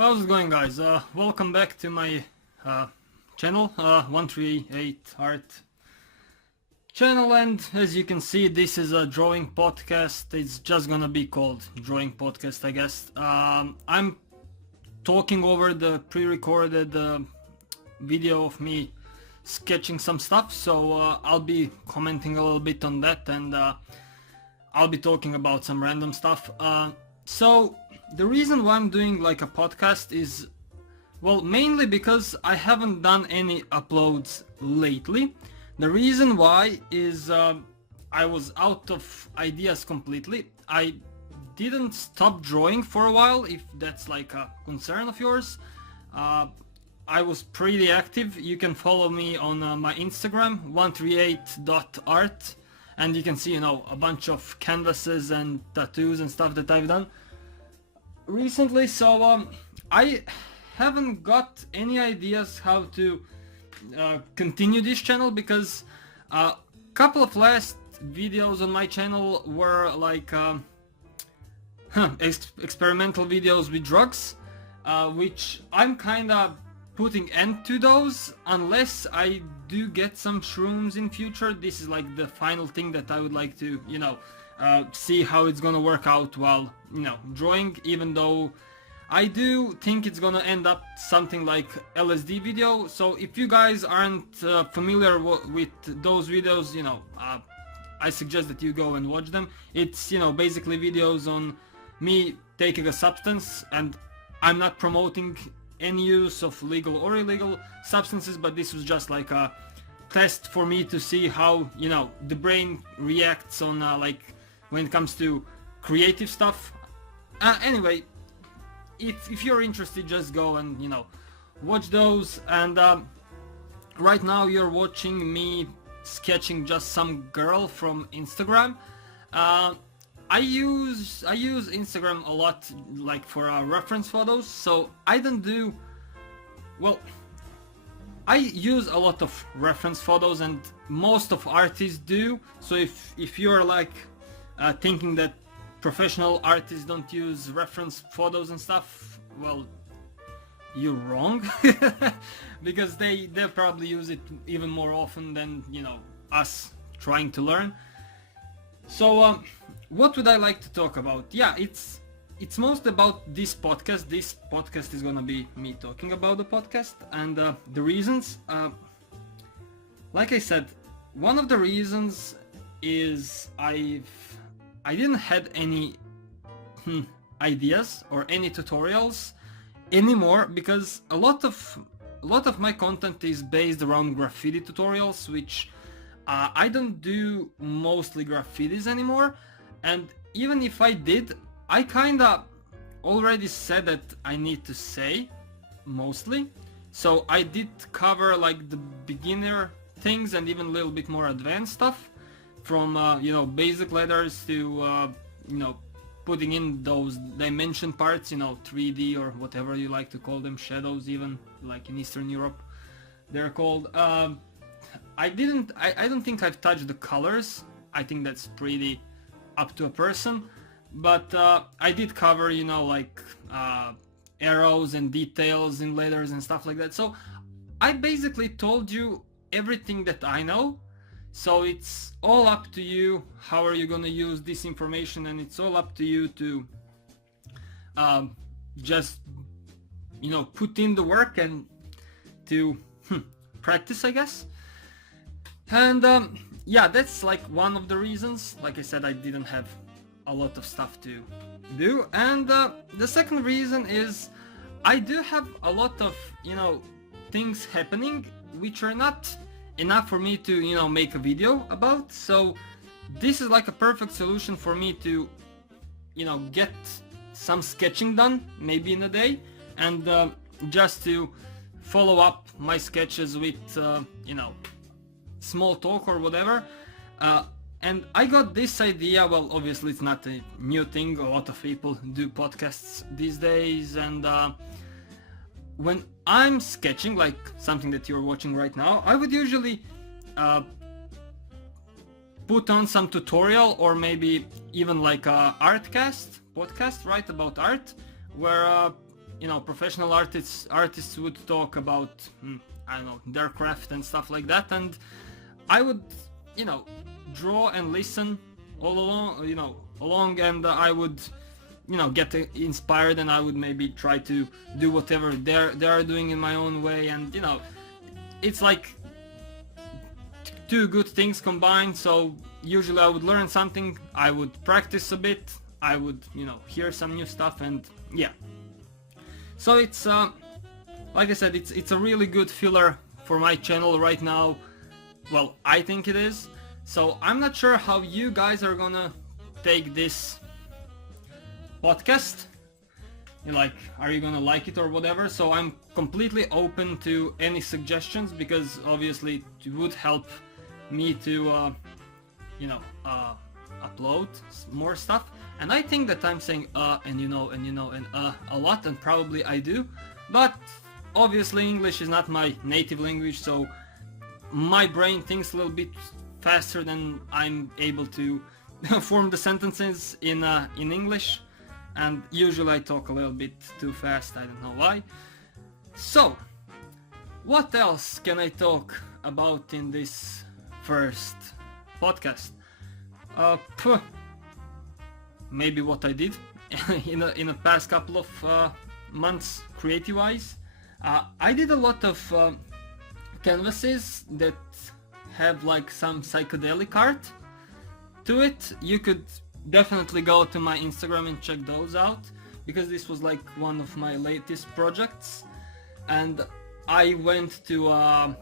How's it going, guys? Welcome back to my channel, 138 Art channel, and as you can see, this is a drawing podcast. It's just gonna be called drawing podcast, I guess. I'm talking over the pre-recorded video of me sketching some stuff, so I'll be commenting a little bit on that, and I'll be talking about some random stuff. So the reason why I'm doing like a podcast is, well, mainly because I haven't done any uploads lately. The reason why is I was out of ideas completely. I didn't stop drawing for a while, if that's like a concern of yours. I was pretty active. You can follow me on my Instagram, 138.art, and you can see, a bunch of canvases and tattoos and stuff that I've done recently. So I haven't got any ideas how to continue this channel, because a couple of last videos on my channel were like experimental videos with drugs, which I'm kinda putting end to those unless I do get some shrooms in future. This is like the final thing that I would like to, see how it's gonna work out while, drawing, even though I do think it's gonna end up something like LSD video. So if you guys aren't familiar with those videos, I suggest that you go and watch them. It's, basically videos on me taking a substance, and I'm not promoting any use of legal or illegal substances, but this was just like a test for me to see how, the brain reacts on like when it comes to creative stuff. Anyway, if you're interested, just go and watch those. And right now you're watching me sketching just some girl from Instagram. I use Instagram a lot, like for reference photos. So I don't do, well, I use a lot of reference photos, and most of artists do. So if you're like thinking that professional artists don't use reference photos and stuff, well, you're wrong. Because they probably use it even more often than us trying to learn. So what would I like to talk about? Yeah, it's most about this podcast. This podcast is gonna be me talking about the podcast and the reasons. Like I said, one of the reasons is I didn't had any ideas or any tutorials anymore, because a lot of my content is based around graffiti tutorials, which I don't do mostly graffitis anymore. And even if I did, I kinda already said that I need to say mostly. So I did cover like the beginner things and even a little bit more advanced stuff, from basic letters to putting in those dimension parts, 3D or whatever you like to call them, shadows, even like in Eastern Europe they're called. I don't think I've touched the colors. I think that's pretty up to a person, but I did cover like arrows and details in letters and stuff like that. So I basically told you everything that I know. So it's all up to you how are you gonna use this information, and it's all up to you to just put in the work and to practice, I guess. And yeah, that's like one of the reasons. Like I said, I didn't have a lot of stuff to do. And the second reason is I do have a lot of things happening which are not enough for me to make a video about. So this is like a perfect solution for me to get some sketching done, maybe in a day, and just to follow up my sketches with small talk or whatever. And I got this idea, well, obviously it's not a new thing, a lot of people do podcasts these days, and when I'm sketching, like something that you're watching right now, I would usually put on some tutorial, or maybe even like a artcast podcast, right, about art, where you know, professional artists would talk about, I don't know, their craft and stuff like that, and I would, you know, draw and listen all along, you know, along, and I would, you know, get inspired, and I would maybe try to do whatever they are doing in my own way, and you know, it's like two good things combined. So usually I would learn something, I would practice a bit, I would, you know, hear some new stuff, and yeah. So it's like I said, it's a really good filler for my channel right now. Well, I think it is. So I'm not sure how you guys are gonna take this podcast. You're like, are you gonna like it or whatever? So I'm completely open to any suggestions, because obviously it would help me to you know, upload more stuff. And I think that I'm saying and you know and a lot, and probably I do, but obviously English is not my native language, so my brain thinks a little bit faster than I'm able to form the sentences in English, and usually I talk a little bit too fast, I don't know why. So what else can I talk about in this first podcast? Maybe what I did in the past couple of months creative wise. I did a lot of canvases that have like some psychedelic art to it. You could definitely go to my Instagram and check those out, because this was like one of my latest projects. And I went to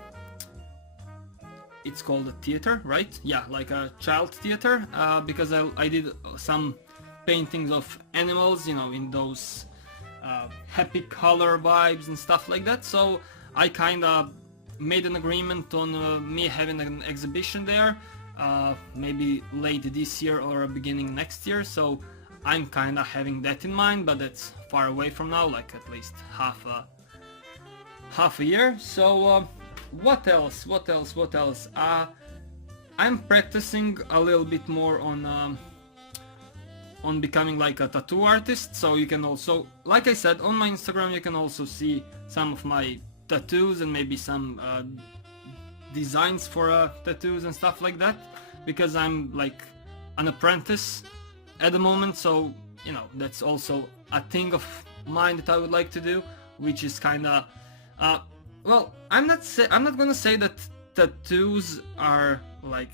it's called a theater, right? Yeah, like a child theater, because I did some paintings of animals, you know, in those happy color vibes and stuff like that. So I kind of made an agreement on me having an exhibition there, maybe late this year or beginning next year. So I'm kind of having that in mind, but that's far away from now, like at least half a year. So what else? I'm practicing a little bit more on becoming like a tattoo artist. So you can also, like I said, on my Instagram you can also see some of my tattoos and maybe some designs for tattoos and stuff like that, because I'm like an apprentice at the moment. So you know, that's also a thing of mine that I would like to do, which is kind of well, I'm not gonna say that tattoos are like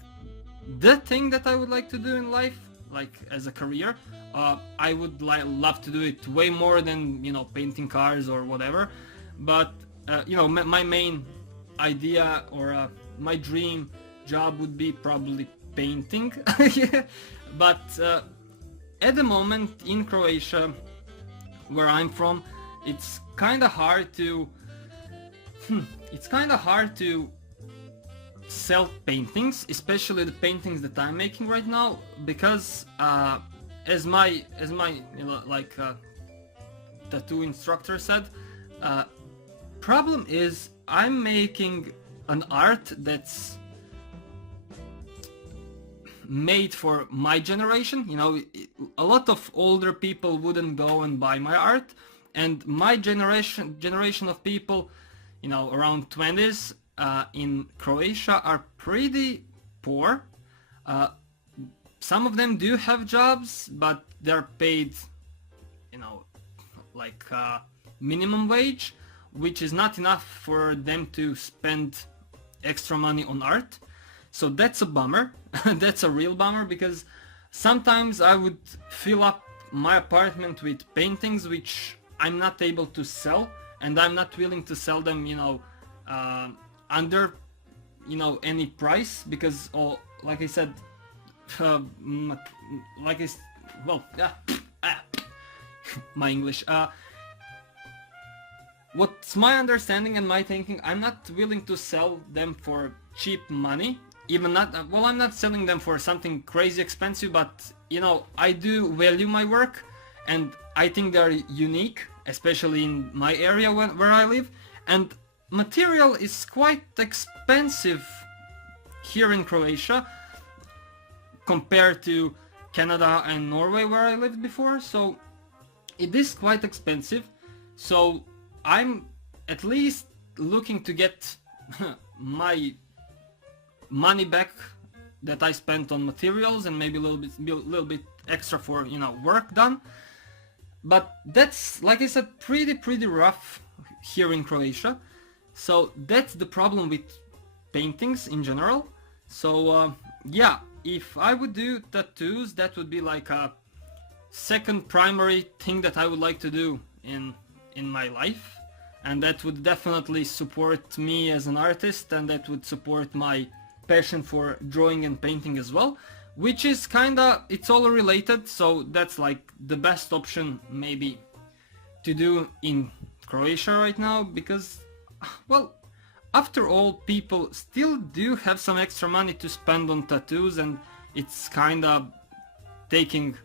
the thing that I would like to do in life, like as a career. I would love to do it way more than, you know, painting cars or whatever. But you know, my main idea or my dream job would be probably painting. But at the moment in Croatia, where I'm from, it's kind of hard to sell paintings, especially the paintings that I'm making right now, because as my you know, like tattoo instructor said, problem is I'm making an art that's made for my generation. You know, a lot of older people wouldn't go and buy my art, and my generation of people, you know, around 20s in Croatia are pretty poor. Some of them do have jobs, but they're paid, you know, like minimum wage, which is not enough for them to spend extra money on art. So that's a bummer. That's a real bummer, because sometimes I would fill up my apartment with paintings which I'm not able to sell, and I'm not willing to sell them, you know, under, you know, any price, because, oh, like I said, my English. What's my understanding and my thinking, I'm not willing to sell them for cheap money. Even not, well, I'm not selling them for something crazy expensive, but, you know, I do value my work, and I think they're unique, especially in my area where I live. And material is quite expensive here in Croatia compared to Canada and Norway where I lived before. So it is quite expensive, So I'm at least looking to get my money back that I spent on materials, and maybe a little bit extra for, you know, work done. But that's, like I said, pretty rough here in Croatia. So that's the problem with paintings in general. So yeah, if I would do tattoos, that would be like a second primary thing that I would like to do in my life, and that would definitely support me as an artist, and that would support my passion for drawing and painting as well, which is kinda, it's all related. So that's like the best option maybe to do in Croatia right now, because, well, after all, people still do have some extra money to spend on tattoos, and it's kinda taking,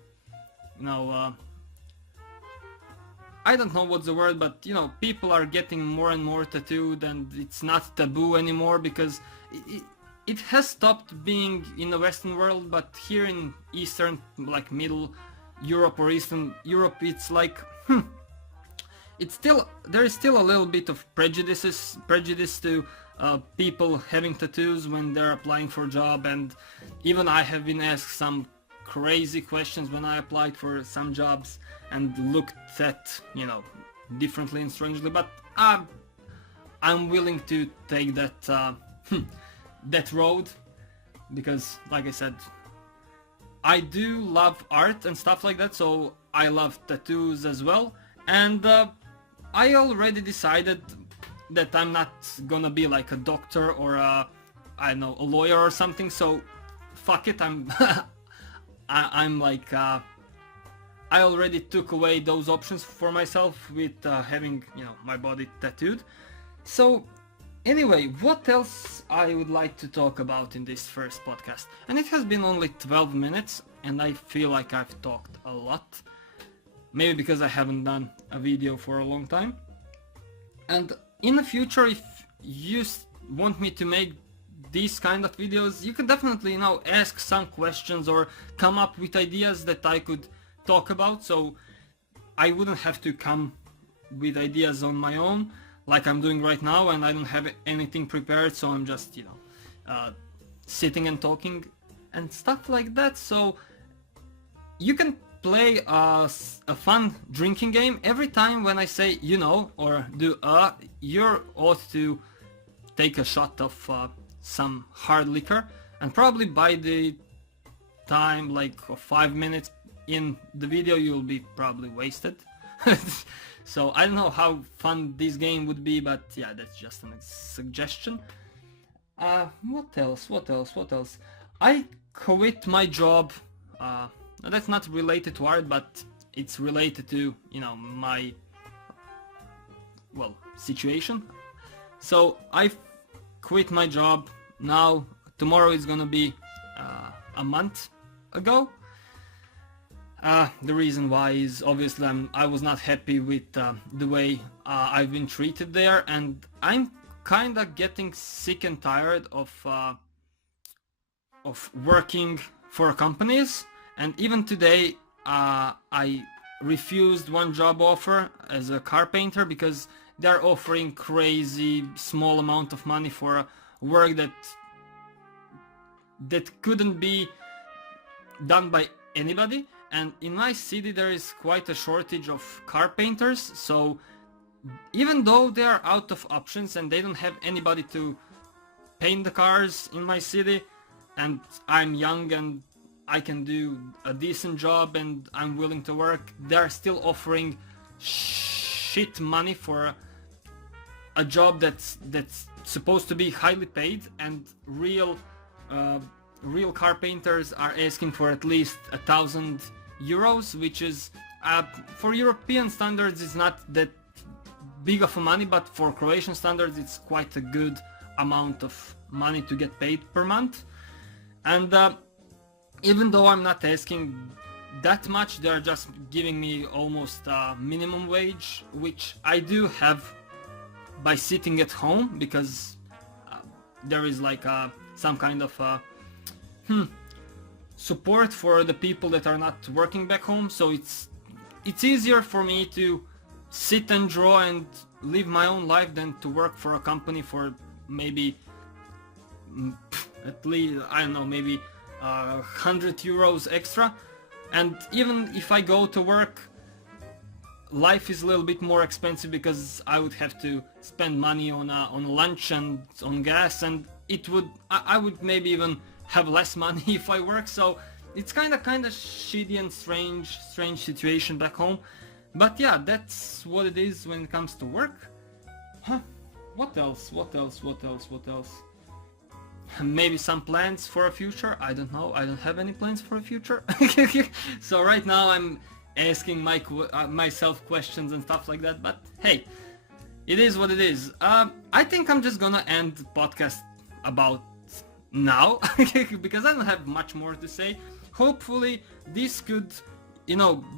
you know, I don't know what's the word, but, you know, people are getting more and more tattooed, and it's not taboo anymore, because it has stopped being in the Western world, but here in Eastern, like Middle Europe or Eastern Europe, it's like, it's still, there is still a little bit of prejudice to people having tattoos when they're applying for a job, and even I have been asked some crazy questions when I applied for some jobs and looked at, you know, differently and strangely, but I'm willing to take that that road, because, like I said, I do love art and stuff like that, so I love tattoos as well, and I already decided that I'm not gonna be like a doctor or I don't know, a lawyer or something, so fuck it, I'm I'm like I already took away those options for myself with having, you know, my body tattooed. So anyway, what else I would like to talk about in this first podcast? And it has been only 12 minutes, and I feel like I've talked a lot. Maybe because I haven't done a video for a long time. And in the future, if you want me to make these kind of videos, you can definitely, you know, ask some questions or come up with ideas that I could talk about, so I wouldn't have to come with ideas on my own like I'm doing right now, and I don't have anything prepared, so I'm just, you know, sitting and talking and stuff like that. So you can play a fun drinking game. Every time when I say, you know, or do you're ought to take a shot of some hard liquor, and probably by the time like of 5 minutes in the video you'll be probably wasted. So I don't know how fun this game would be, but yeah, that's just a suggestion. What else? I quit my job. That's not related to art, but it's related to, you know, my, well, situation. So I quit my job now. Tomorrow is gonna be a month ago. The reason why is obviously I was not happy with the way I've been treated there, and I'm kinda getting sick and tired of working for companies. And even today I refused one job offer as a carpenter because they're offering crazy small amount of money for work that couldn't be done by anybody. And in my city there is quite a shortage of carpenters, so even though they are out of options and they don't have anybody to paint the cars in my city, and I'm young and I can do a decent job and I'm willing to work, they're still offering shit money for a job that's supposed to be highly paid, and real carpenters are asking for at least 1,000 euros, which is for European standards is not that big of a money, but for Croatian standards it's quite a good amount of money to get paid per month. And even though I'm not asking that much, they're just giving me almost minimum wage, which I do have by sitting at home, because there is like some kind of support for the people that are not working back home. So it's easier for me to sit and draw and live my own life than to work for a company for maybe at least, I don't know, maybe 100 euros extra. And even if I go to work, life is a little bit more expensive because I would have to spend money on lunch and on gas, and I would maybe even have less money if I work. So it's kind of shitty and strange situation back home. But yeah, that's what it is when it comes to work. Huh? What else? Maybe some plans for a future? I don't know. I don't have any plans for a future. So right now I'm asking myself questions and stuff like that. But hey, it is what it is. I think I'm just gonna end the podcast about now because I don't have much more to say. Hopefully this could,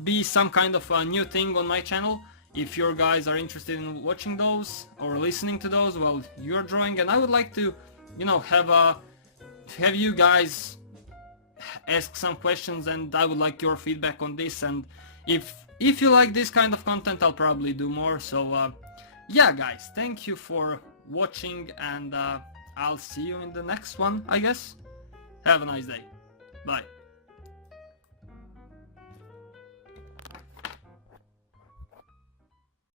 be some kind of a new thing on my channel. If your guys are interested in watching those or listening to those while you're drawing, and I would like to, have you guys ask some questions, and I would like your feedback on this. And if you like this kind of content, I'll probably do more. So yeah, guys, thank you for watching, and I'll see you in the next one, I guess. Have a nice day. Bye.